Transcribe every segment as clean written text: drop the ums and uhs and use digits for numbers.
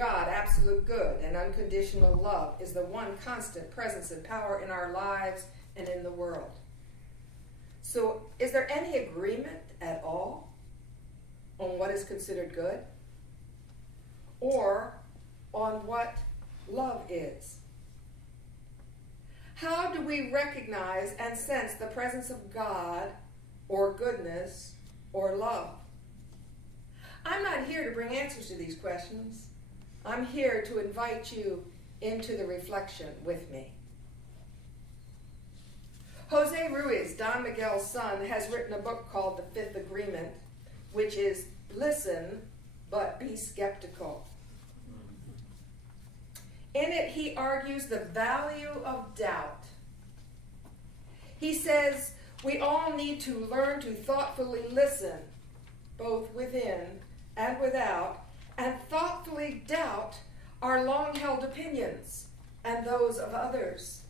God, absolute good and unconditional love, is the one constant presence and power in our lives and in the world. So, is there any agreement at all on what is considered good? Or on what love is? How do we recognize and sense the presence of God or goodness or love? I'm not here to bring answers to these questions. I'm here to invite you into the reflection with me. Jose Ruiz, Don Miguel's son, has written a book called The Fifth Agreement, which is listen, but be skeptical. In it, he argues the value of doubt. He says we all need to learn to thoughtfully listen, both within and without, and thoughtfully doubt our long-held opinions and those of others.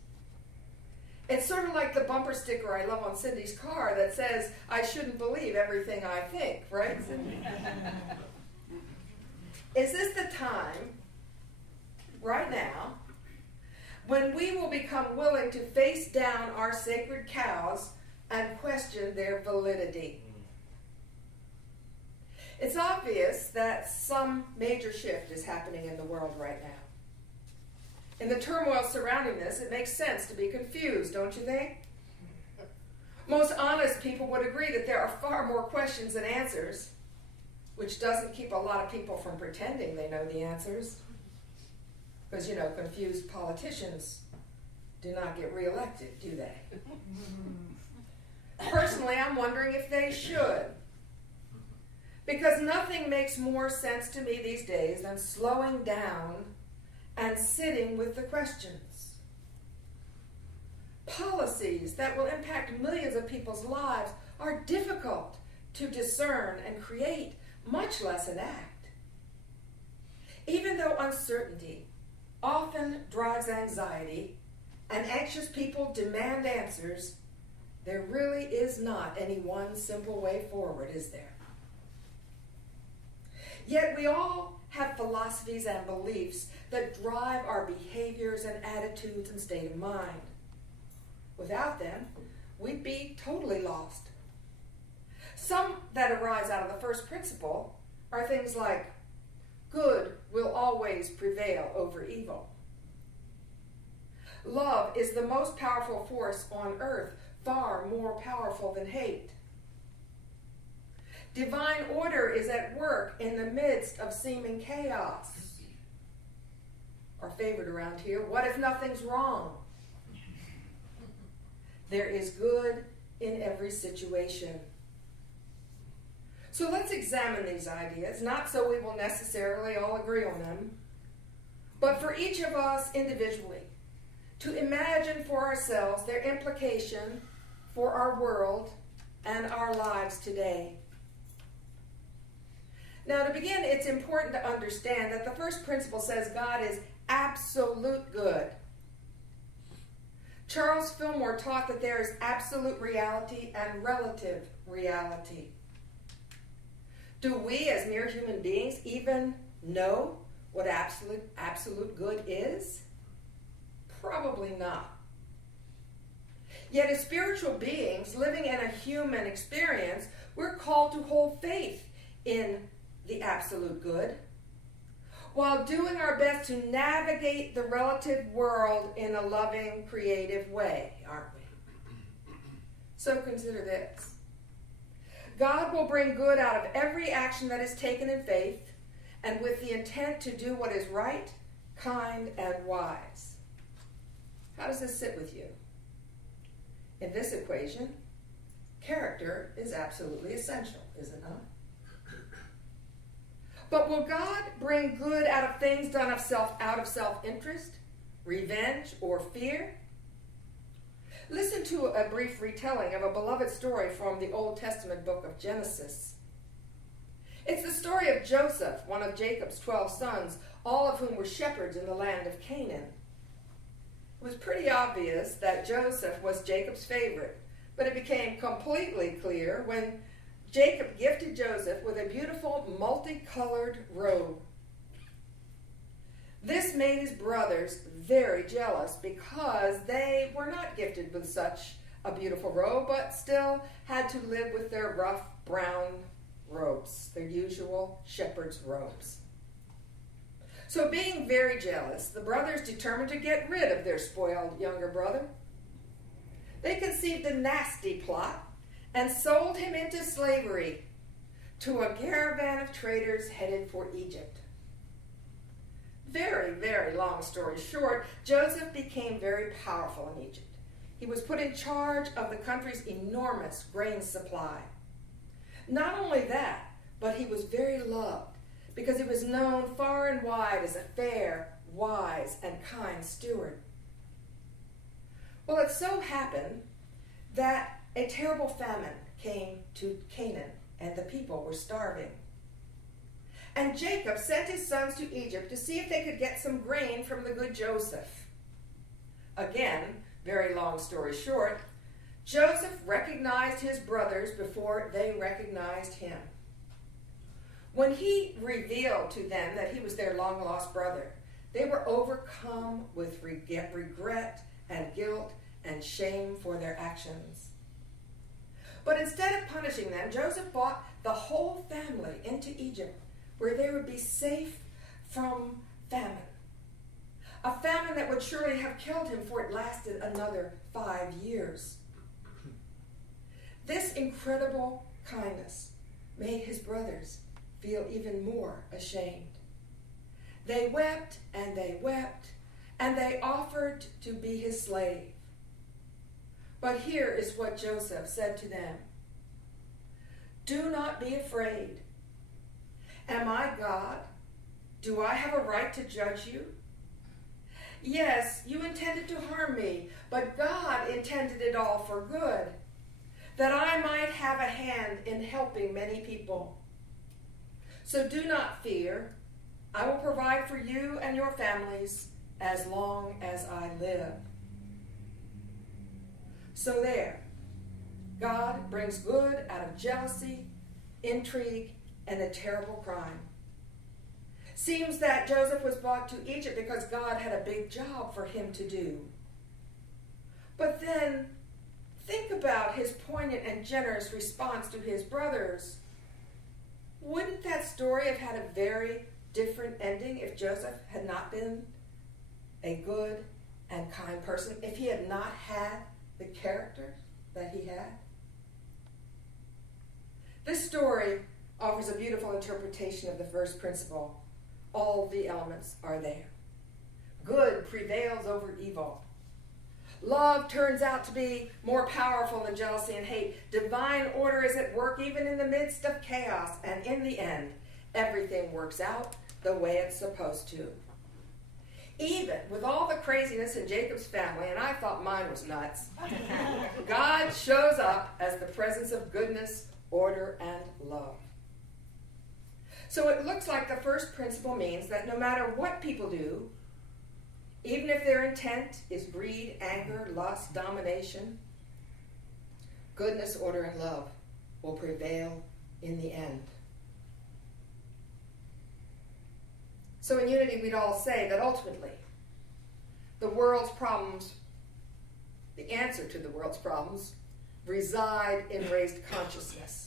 It's sort of like the bumper sticker I love on Cindy's car that says, I shouldn't believe everything I think, right, Cindy? Is this the time, right now, when we will become willing to face down our sacred cows and question their validity? It's obvious that some major shift is happening in the world right now. In the turmoil surrounding this, it makes sense to be confused, don't you think? Most honest people would agree that there are far more questions than answers, which doesn't keep a lot of people from pretending they know the answers. Because, confused politicians do not get reelected, do they? Personally, I'm wondering if they should. Because nothing makes more sense to me these days than slowing down and sitting with the questions. Policies that will impact millions of people's lives are difficult to discern and create, much less enact. Even though uncertainty often drives anxiety and anxious people demand answers, there really is not any one simple way forward, is there? Yet we all have philosophies and beliefs that drive our behaviors and attitudes and state of mind. Without them, we'd be totally lost. Some that arise out of the first principle are things like, good will always prevail over evil. Love is the most powerful force on earth, far more powerful than hate. Divine order is at work in the midst of seeming chaos. Our favorite around here, what if nothing's wrong? There is good in every situation. So let's examine these ideas, not so we will necessarily all agree on them, but for each of us individually, to imagine for ourselves their implication for our world and our lives today. Now, to begin, it's important to understand that the first principle says God is absolute good. Charles Fillmore taught that there is absolute reality and relative reality. Do we, as mere human beings, even know what absolute good is? Probably not. Yet as spiritual beings living in a human experience, we're called to hold faith in the absolute good, while doing our best to navigate the relative world in a loving, creative way, aren't we? So consider this. God will bring good out of every action that is taken in faith and with the intent to do what is right, kind, and wise. How does this sit with you? In this equation, character is absolutely essential, is it not? But will God bring good out of things done out of self-interest, revenge, or fear? Listen to a brief retelling of a beloved story from the Old Testament book of Genesis. It's the story of Joseph, one of Jacob's 12 sons, all of whom were shepherds in the land of Canaan. It was pretty obvious that Joseph was Jacob's favorite, but it became completely clear when Jacob gifted Joseph with a beautiful multicolored robe. made his brothers very jealous because they were not gifted with such a beautiful robe, but still had to live with their rough brown robes, their usual shepherd's robes. So being very jealous, the brothers determined to get rid of their spoiled younger brother. They conceived a nasty plot and sold him into slavery to a caravan of traders headed for Egypt. Very, very long story short, Joseph became very powerful in Egypt. He was put in charge of the country's enormous grain supply. Not only that, but he was very loved because he was known far and wide as a fair, wise, and kind steward. Well, it so happened that a terrible famine came to Canaan, and the people were starving. And Jacob sent his sons to Egypt to see if they could get some grain from the good Joseph. Again, very long story short, Joseph recognized his brothers before they recognized him. When he revealed to them that he was their long-lost brother, they were overcome with regret and guilt and shame for their actions. But instead of punishing them, Joseph brought the whole family into Egypt, where they would be safe from famine. A famine that would surely have killed him, for it lasted another 5 years. This incredible kindness made his brothers feel even more ashamed. They wept and they wept, and they offered to be his slave. But here is what Joseph said to them. Do not be afraid. Am I God? Do I have a right to judge you? Yes, you intended to harm me, but God intended it all for good, that I might have a hand in helping many people. So do not fear. I will provide for you and your families as long as I live. So there, God brings good out of jealousy, intrigue, and a terrible crime. Seems that Joseph was brought to Egypt because God had a big job for him to do. But then, think about his poignant and generous response to his brothers. Wouldn't that story have had a very different ending if Joseph had not been a good and kind person, if he had not had the character that he had? This story offers a beautiful interpretation of the first principle. All the elements are there. Good prevails over evil. Love turns out to be more powerful than jealousy and hate. Divine order is at work even in the midst of chaos. And in the end, everything works out the way it's supposed to. Even with all the craziness in Jacob's family, and I thought mine was nuts, God shows up as the presence of goodness, order, and love. So it looks like the first principle means that no matter what people do, even if their intent is greed, anger, lust, domination, goodness, order, and love will prevail in the end. So in unity, we'd all say that ultimately, the world's problems, the answer to the world's problems, reside in raised consciousness.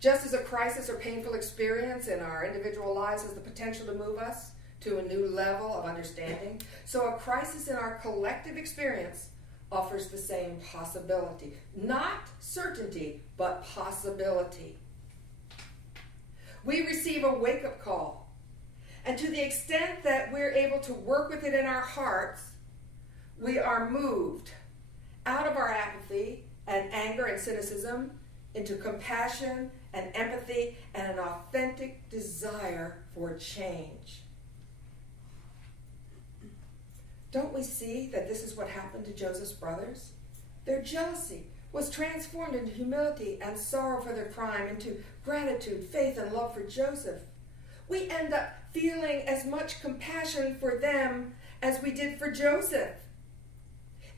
Just as a crisis or painful experience in our individual lives has the potential to move us to a new level of understanding, so a crisis in our collective experience offers the same possibility. Not certainty, but possibility. We receive a wake-up call, and to the extent that we're able to work with it in our hearts, we are moved out of our apathy and anger and cynicism into compassion and empathy and an authentic desire for change. Don't we see that this is what happened to Joseph's brothers? Their jealousy was transformed into humility and sorrow for their crime, into gratitude, faith, and love for Joseph. We end up feeling as much compassion for them as we did for Joseph,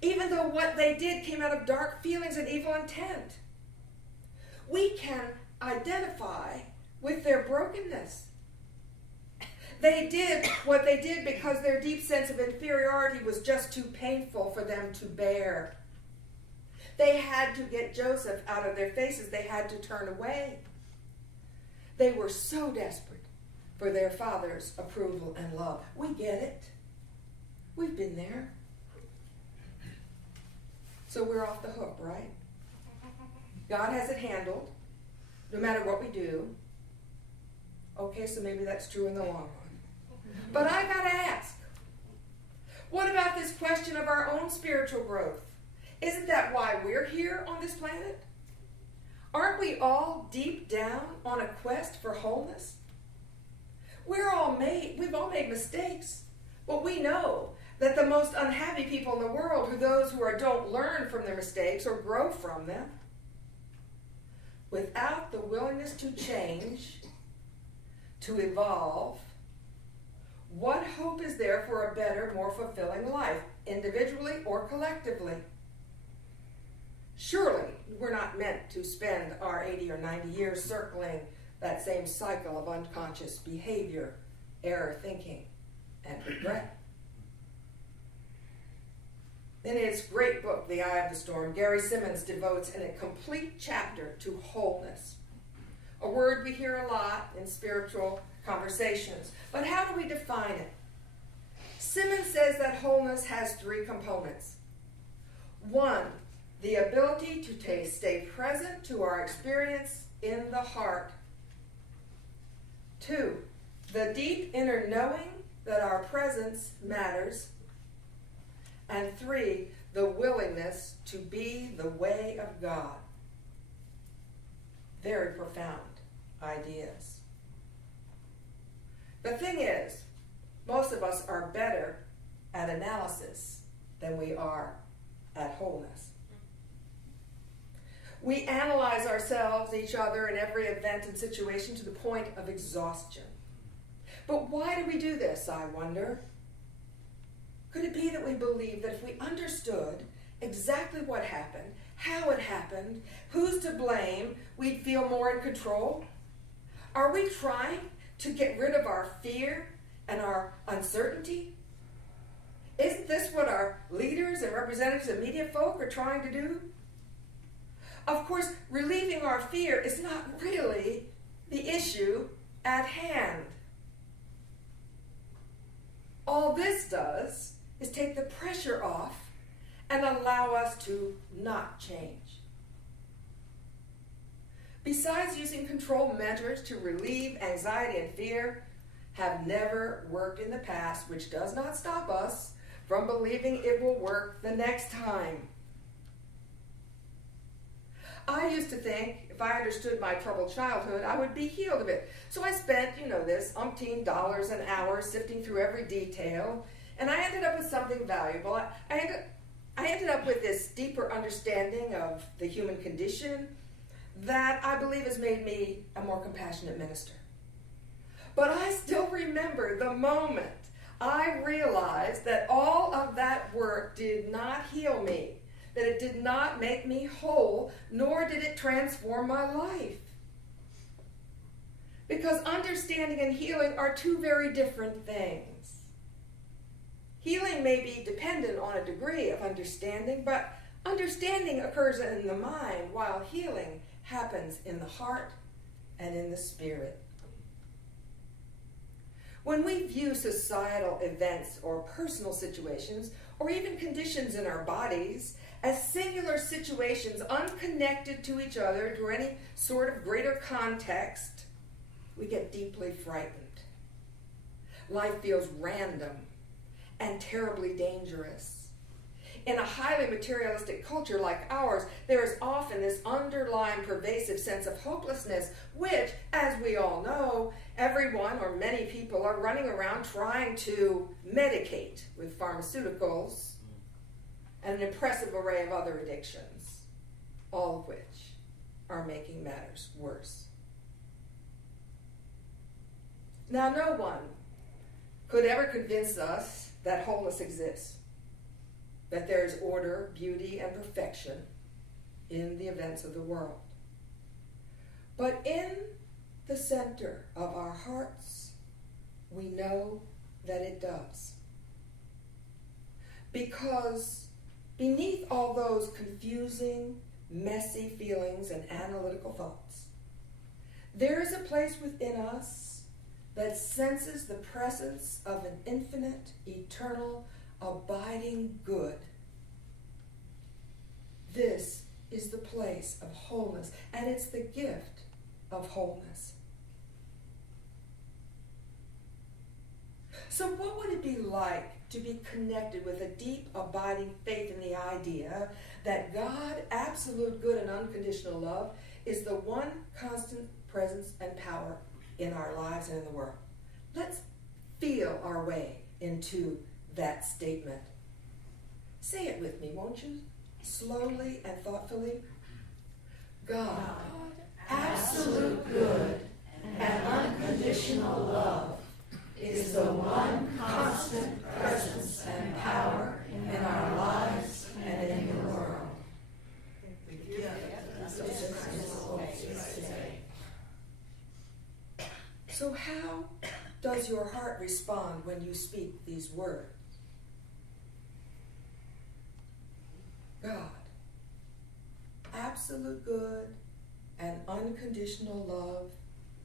even though what they did came out of dark feelings and evil intent. We can identify with their brokenness. They did what they did because their deep sense of inferiority was just too painful for them to bear. They had to get Joseph out of their faces. They had to turn away. They were so desperate for their father's approval and love. We get it. We've been there. So we're off the hook, right? God has it handled, no matter what we do. Okay, so maybe that's true in the long run. But I gotta ask, what about this question of our own spiritual growth? Isn't that why we're here on this planet? Aren't we all deep down on a quest for wholeness? We've all made mistakes, but we know that the most unhappy people in the world are those who don't learn from their mistakes or grow from them. Without the willingness to change, to evolve, what hope is there for a better, more fulfilling life, individually or collectively? Surely we're not meant to spend our 80 or 90 years circling that same cycle of unconscious behavior, error thinking, and regret. In his great book, The Eye of the Storm, Gary Simmons devotes a complete chapter to wholeness, a word we hear a lot in spiritual conversations. But how do we define it? Simmons says that wholeness has three components. One, the ability to stay present to our experience in the heart. Two, the deep inner knowing that our presence matters. And three, the willingness to be the way of God. Very profound ideas. The thing is, most of us are better at analysis than we are at wholeness. We analyze ourselves, each other, and every event and situation to the point of exhaustion. But why do we do this, I wonder? Could it be that we believe that if we understood exactly what happened, how it happened, who's to blame, we'd feel more in control? Are we trying to get rid of our fear and our uncertainty? Isn't this what our leaders and representatives of media folk are trying to do? Of course, relieving our fear is not really the issue at hand. All this does is take the pressure off and allow us to not change. Besides, using control measures to relieve anxiety and fear have never worked in the past, which does not stop us from believing it will work the next time. I used to think if I understood my troubled childhood, I would be healed of it. So I spent, this umpteen dollars an hour sifting through every detail, and I ended up with something valuable. I ended up with this deeper understanding of the human condition that I believe has made me a more compassionate minister. But I still remember the moment I realized that all of that work did not heal me, that it did not make me whole, nor did it transform my life. Because understanding and healing are two very different things. Healing may be dependent on a degree of understanding, but understanding occurs in the mind, while healing happens in the heart and in the spirit. When we view societal events or personal situations, or even conditions in our bodies, as singular situations unconnected to each other through any sort of greater context, we get deeply frightened. Life feels random and terribly dangerous. In a highly materialistic culture like ours, there is often this underlying pervasive sense of hopelessness, which, as we all know, everyone or many people are running around trying to medicate with pharmaceuticals and an impressive array of other addictions, all of which are making matters worse. Now, no one could ever convince us that wholeness exists, that there is order, beauty, and perfection in the events of the world. But in the center of our hearts, we know that it does. Because beneath all those confusing, messy feelings and analytical thoughts, there is a place within us that senses the presence of an infinite, eternal, abiding good. This is the place of wholeness, and it's the gift of wholeness. So what would it be like to be connected with a deep, abiding faith in the idea that God, absolute good and unconditional love, is the one constant presence and power in our lives and in the world? Let's feel our way into that statement. Say it with me, won't you? Slowly and thoughtfully. God, absolute good and unconditional love, is the one constant presence and power in our lives and in the world. So how does your heart respond when you speak these words? God, absolute good and unconditional love,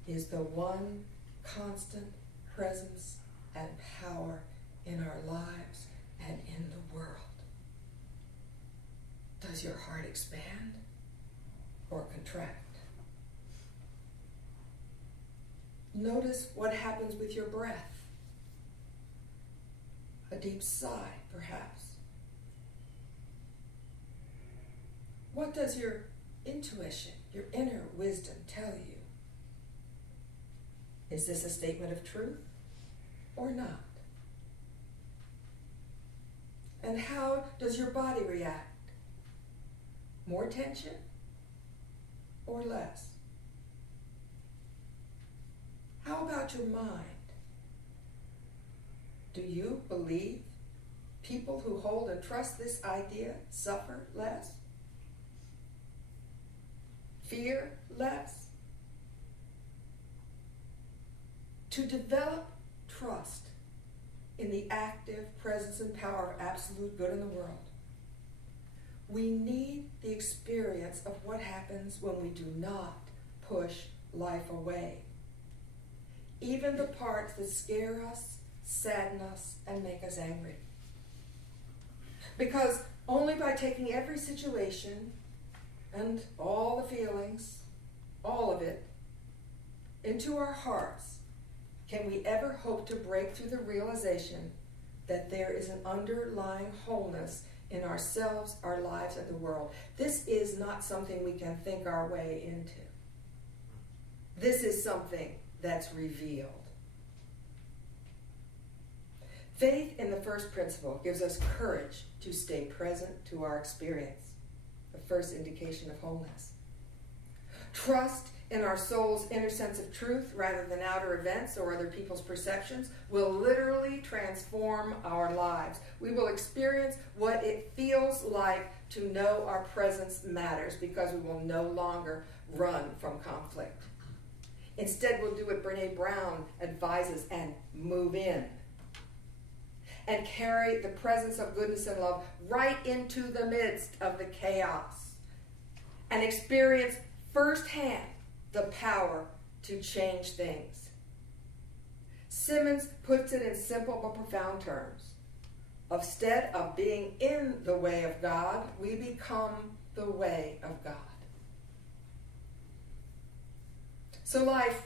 is the one constant presence and power in our lives and in the world. Does your heart expand or contract? Notice what happens with your breath. A deep sigh, perhaps. What does your intuition, your inner wisdom tell you? Is this a statement of truth or not? And how does your body react? More tension or less? How about your mind? Do you believe people who hold and trust this idea suffer less? Fear less? To develop trust in the active presence and power of absolute good in the world, we need the experience of what happens when we do not push life away. Even the parts that scare us, sadden us, and make us angry. Because only by taking every situation and all the feelings, all of it, into our hearts, can we ever hope to break through the realization that there is an underlying wholeness in ourselves, our lives, and the world. This is not something we can think our way into. This is something that's revealed. Faith in the first principle gives us courage to stay present to our experience, the first indication of wholeness. Trust in our soul's inner sense of truth rather than outer events or other people's perceptions will literally transform our lives. We will experience what it feels like to know our presence matters because we will no longer run from conflict. Instead, we'll do what Brene Brown advises and move in. And carry the presence of goodness and love right into the midst of the chaos. And experience firsthand the power to change things. Simmons puts it in simple but profound terms. Instead of being in the way of God, we become the way of God. So life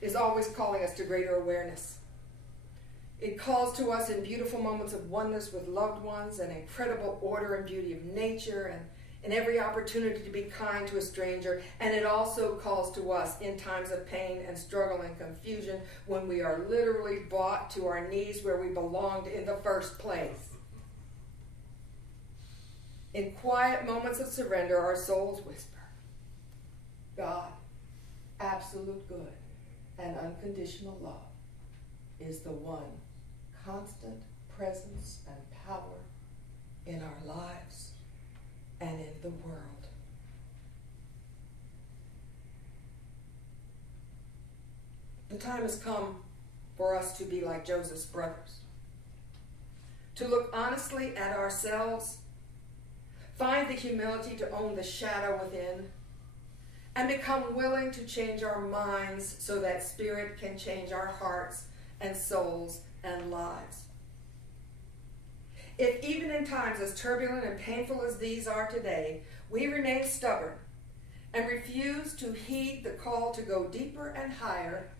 is always calling us to greater awareness. It calls to us in beautiful moments of oneness with loved ones and incredible order and beauty of nature and in every opportunity to be kind to a stranger. And it also calls to us in times of pain and struggle and confusion when we are literally brought to our knees where we belonged in the first place. In quiet moments of surrender, our souls whisper, God, absolute good and unconditional love, is the one constant presence and power in our lives and in the world. The time has come for us to be like Joseph's brothers. To look honestly at ourselves, find the humility to own the shadow within, and become willing to change our minds so that Spirit can change our hearts and souls and lives. If even in times as turbulent and painful as these are today, we remain stubborn and refuse to heed the call to go deeper and higher,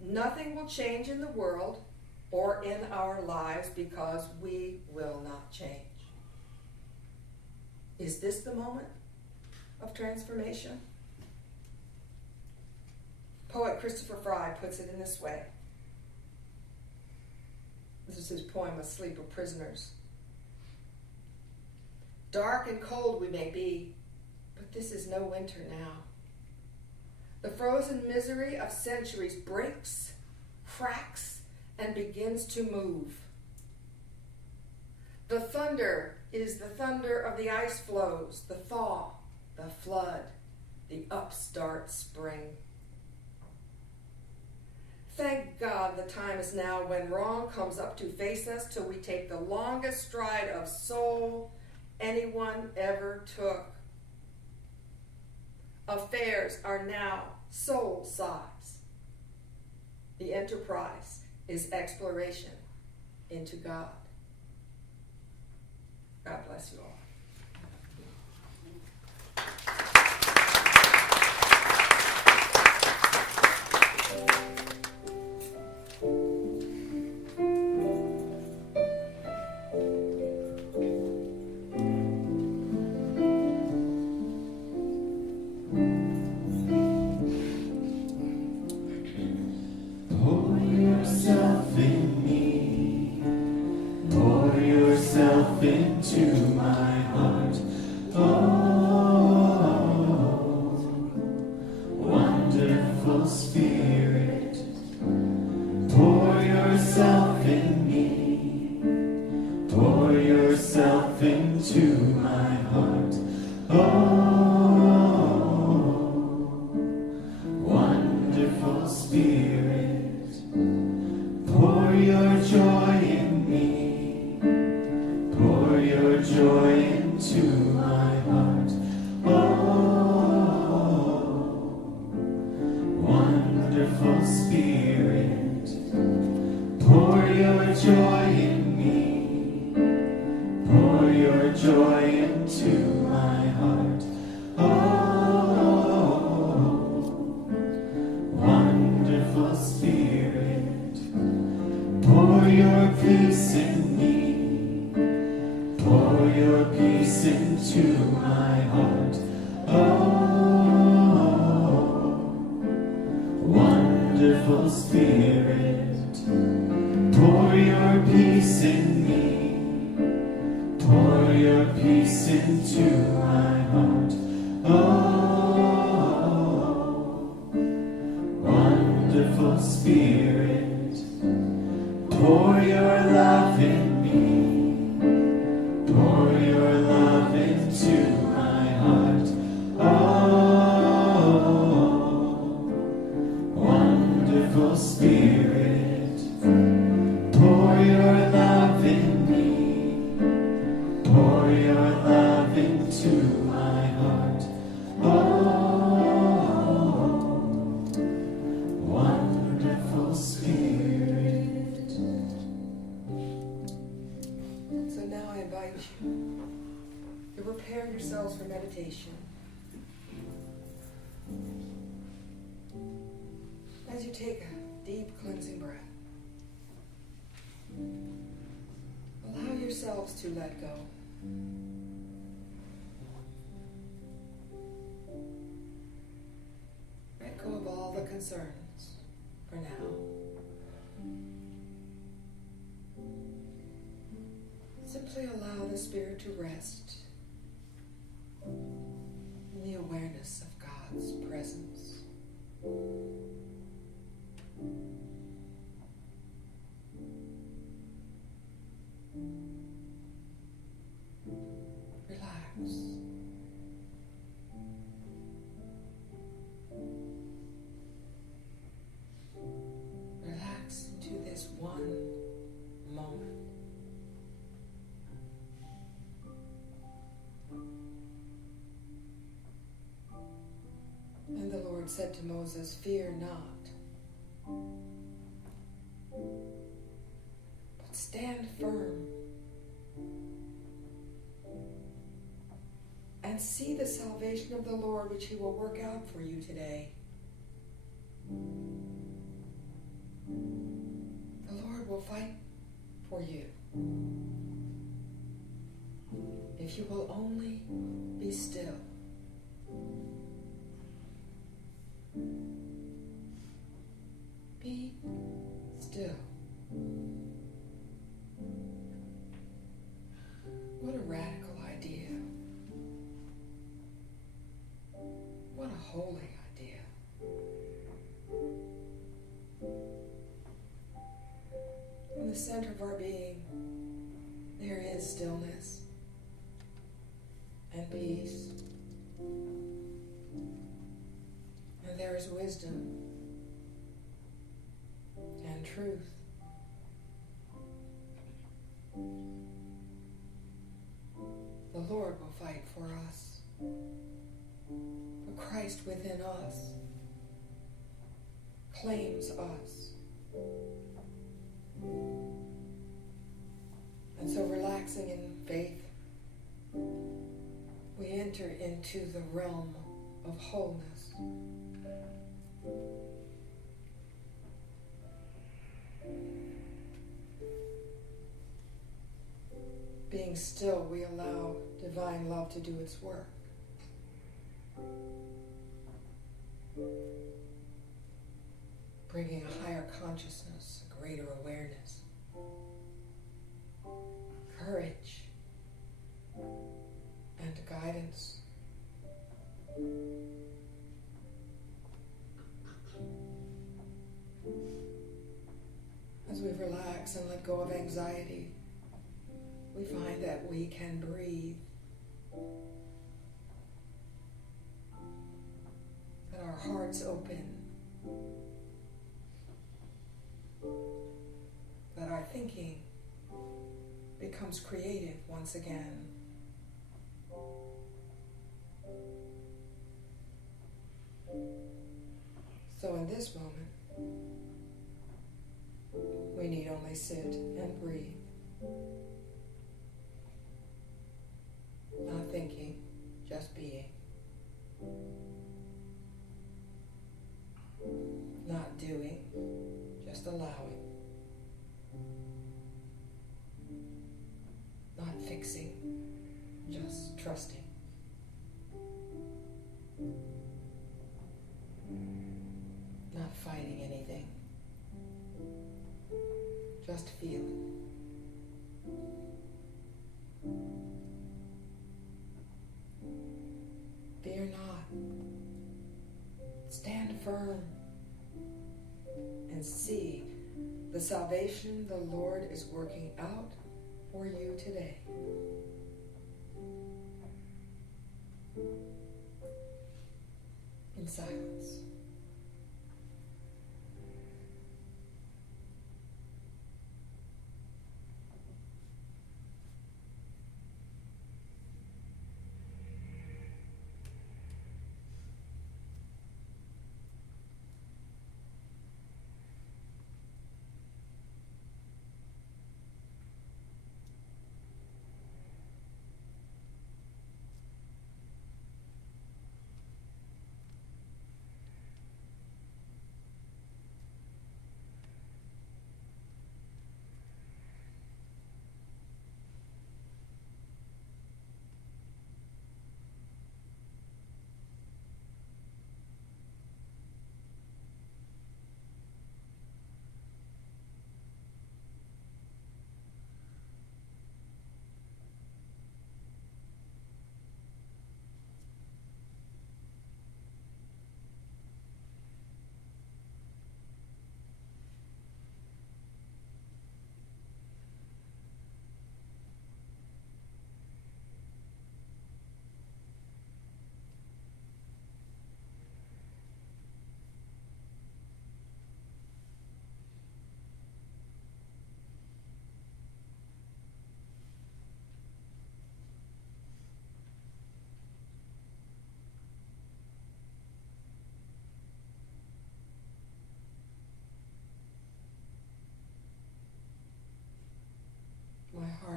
nothing will change in the world or in our lives because we will not change. Is this the moment of transformation? Poet Christopher Fry puts it in this way. This is his poem, Asleep of Prisoners. Dark and cold we may be, but this is no winter now. The frozen misery of centuries breaks, cracks, and begins to move. The thunder is the thunder of the ice flows, the thaw, the flood, the upstart spring. Thank God the time is now when wrong comes up to face us till we take the longest stride of soul anyone ever took. Affairs are now soul size. The enterprise is exploration into God. God bless you all. Into my heart, oh, wonderful Spirit, pour yourself in me, pour yourself into my heart, oh, wonderful Spirit, pour your joy in me. Pour your joy into my heart, oh, wonderful Spirit, pour your joy in me, pour your joy into my heart, oh, wonderful Spirit, pour your peace in me. Pour your peace into my heart, oh, wonderful Spirit, pour your peace in me, pour your peace into my heart, oh, wonderful Spirit, pour your love in me. Pour your love into my heart, oh, wonderful Spirit, pour your love in me, pour your love into my heart, oh, wonderful Spirit. So now I invite you to prepare yourselves for meditation. As you take a deep cleansing breath, allow yourselves to let go. Let go of all the concerns for now. Simply allow the Spirit to rest in the awareness of God's presence. Relax. Relax into one moment. And the Lord said to Moses, "Fear not, but stand firm and see the salvation of the Lord, which he will work out for you today." The Lord will fight for you if you will only be still. Be still. What a radical idea. What a holy idea. In the center of our being, there is stillness and peace. And there is wisdom and truth. The Lord will fight for us. The Christ within us claims us. And so, relaxing in faith, we enter into the realm of wholeness. Being still, we allow divine love to do its work. Bringing a higher consciousness, a greater awareness, courage, and guidance. As we relax and let go of anxiety, we find that we can breathe, that our hearts open, that our thinking becomes creative once again. So in this moment, we need only sit and breathe. Not thinking, just being. Not doing, just allowing. Not fixing, just trusting. Not fighting anything, just feeling. Fear not. Stand firm and see the salvation the Lord is working out for you today. In silence.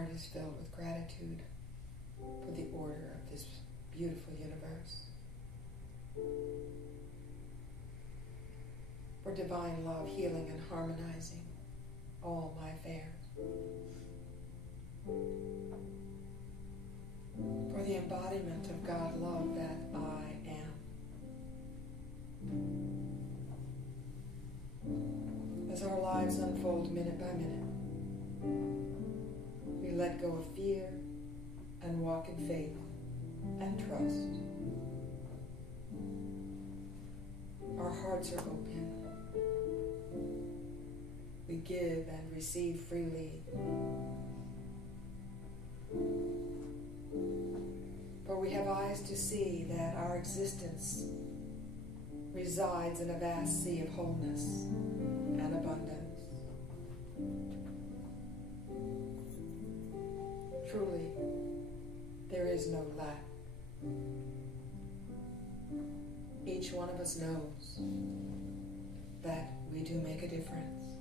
heart is filled with gratitude for the order of this beautiful universe, for divine love healing and harmonizing all my affairs, for the embodiment of God love that I am. As our lives unfold minute by minute, we let go of fear and walk in faith and trust. Our hearts are open. We give and receive freely. For we have eyes to see that our existence resides in a vast sea of wholeness and abundance. Truly, there is no lack. Each one of us knows that we do make a difference,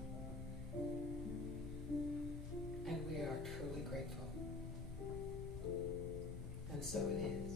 and we are truly grateful. And so it is.